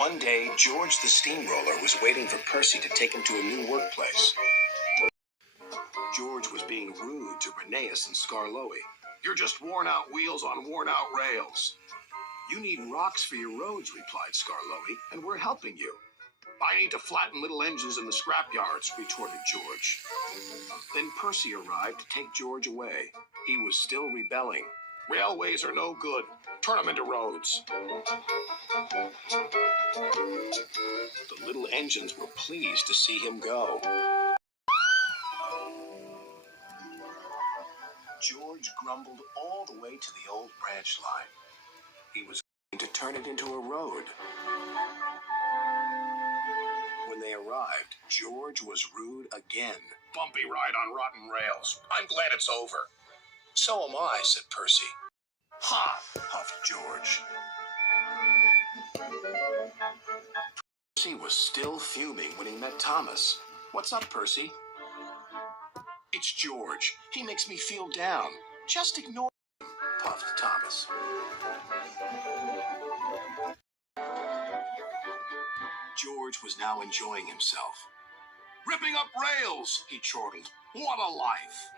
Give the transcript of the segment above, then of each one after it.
One day, George the Steamroller was waiting for Percy to take him to a new workplace. George was being rude to Rheneas and Skarloey. "You're just worn-out wheels on worn-out rails." "You need rocks for your roads," replied Skarloey, "and we're helping you." "I need to flatten little engines in the scrapyards," retorted George. Then Percy arrived to take George away. He was still rebelling. "Railways are no good. Turn them into roads." The little engines were pleased to see him go. George grumbled all the way to the old branch line. He was going to turn it into a road. When they arrived, George was rude again. "Bumpy ride on rotten rails. I'm glad it's over." "So am I," said Percy. "Ha!" huffed George. Percy was still fuming when he met Thomas. "What's up, Percy?" "It's George. He makes me feel down." "Just ignore him," puffed Thomas. George was now enjoying himself. "Ripping up rails," he chortled. "What a life."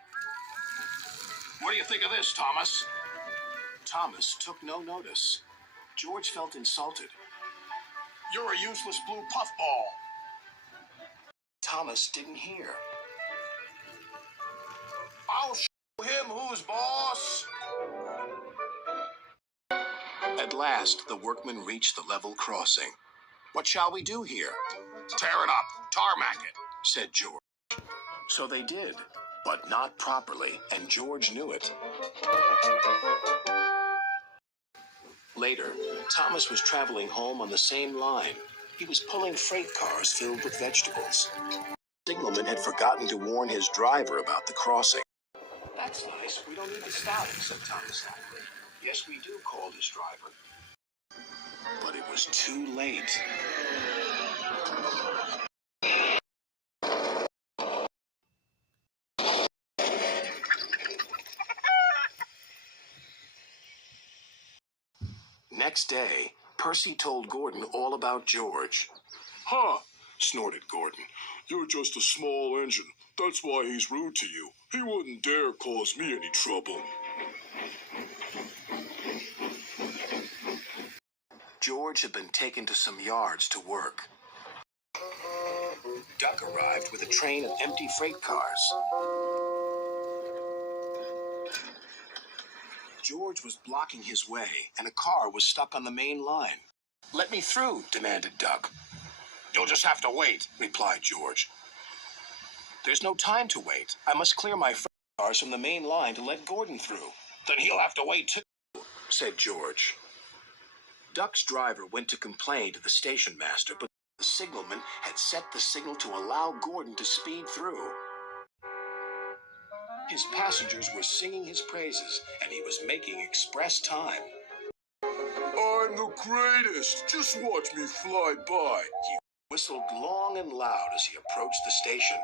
"What do you think of this, Thomas?" Thomas took no notice. George felt insulted. "You're a useless blue puffball." Thomas didn't hear. "I'll show him who's boss." At last, the workmen reached the level crossing. "What shall we do here?" "Tear it up, tarmac it," said George. So they did, but not properly, and George knew it. Later, Thomas was traveling home on the same line. He was pulling freight cars filled with vegetables. The signalman had forgotten to warn his driver about the crossing. "That's nice. We don't need to stop," said Thomas happily. "Yes, we do," called his driver. But it was too late. Next day, Percy told Gordon all about George. "Huh," snorted Gordon. "You're just a small engine. That's why he's rude to you. He wouldn't dare cause me any trouble." George had been taken to some yards to work. Duck arrived with a train of empty freight cars. George was blocking his way, and a car was stuck on the main line. "Let me through," demanded Duck. "You'll just have to wait," replied George. "There's no time to wait. I must clear my freight cars from the main line to let Gordon through." "Then he'll have to wait too," said George. Duck's driver went to complain to the station master, but the signalman had set the signal to allow Gordon to speed through. His passengers were singing his praises, and he was making express time. "I'm the greatest! Just watch me fly by!" He whistled long and loud as he approached the station.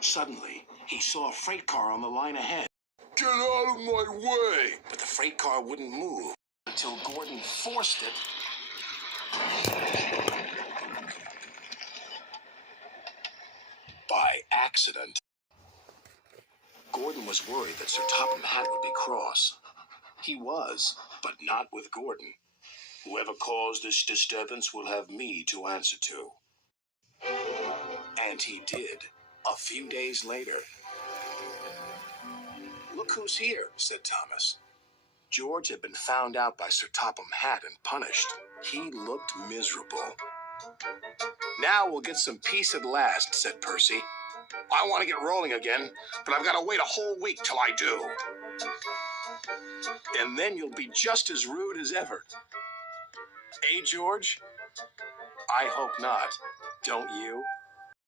Suddenly, he saw a freight car on the line ahead. "Get out of my way!" But the freight car wouldn't move until Gordon forced it. By accident. Gordon was worried that Sir Topham Hatt would be cross. He was, but not with Gordon. "Whoever caused this disturbance will have me to answer to." And he did, a few days later. "Look who's here," said Thomas. George had been found out by Sir Topham Hatt and punished. He looked miserable. "Now we'll get some peace at last," said Percy. "I want to get rolling again, but I've got to wait a whole week till I do." "And then you'll be just as rude as ever. Eh, George?" "I hope not. Don't you?"